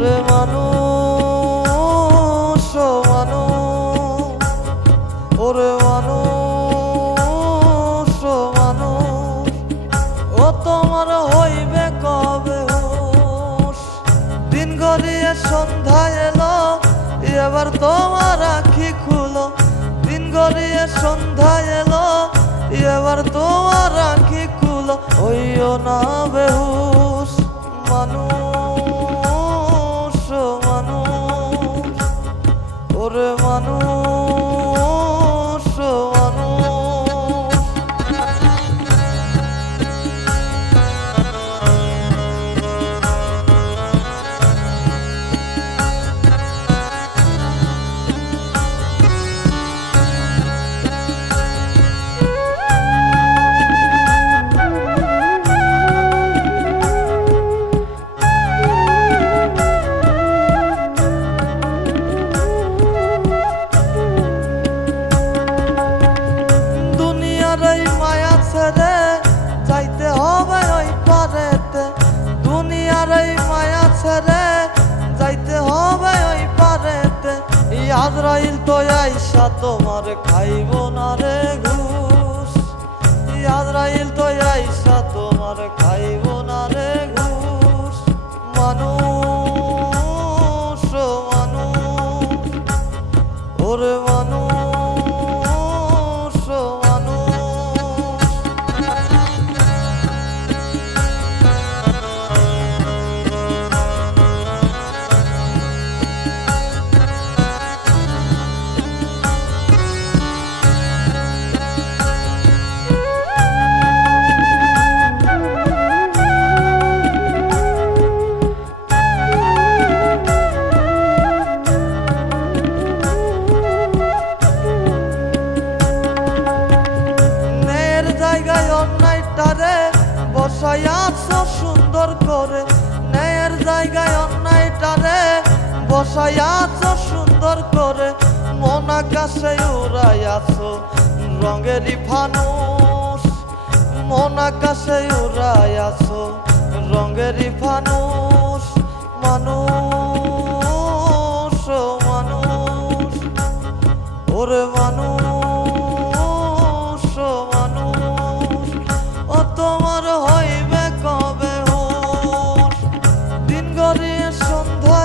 ওরে মানুষ ও মানুষ, ওরে মানুষ ও মানুষ, ও তোমার হইবে কবে হুঁশ? দিন গড়িয়ে সন্ধ্যা এলো, এবার তোমার আখি খুলো। দিন গড়িয়ে সন্ধ্যা এলো, এবার তোমার আখি খুলো। হইও না বেহুশ মানুষ ও মানুষ, ওরে মানুষ ও মানুষ। যাইতে হবে ওই পারেতে, দুনিয়ার এই মায়া ছেড়ে যাইতে হবে ওই পারেতে। আজরাইল তো আইসা তোমার খাইব না রে ঘুষ, আজরাইল তো আইসা তোমার খাইব না রে ঘুষ। মানুষ ও মানুষ, ওরে মানুষ ও মানুষ। অন্যায়টারে বসাই আছো সুন্দর করে, ন্যায়ের জায়গায় অন্যায়টারে বসাই আছো সুন্দর করে। মন আকাশে উড়াই আছো রঙেরই ফানুষ, মন আকাশে উড়াই আছো রঙেরই ফানুষ। মানুষ ও মানুষ, ওরে মানুষ ও মানুষ, ও তোমার হইবে কবে হুঁশ? দিন গড়িয়ে সন্ধ্যা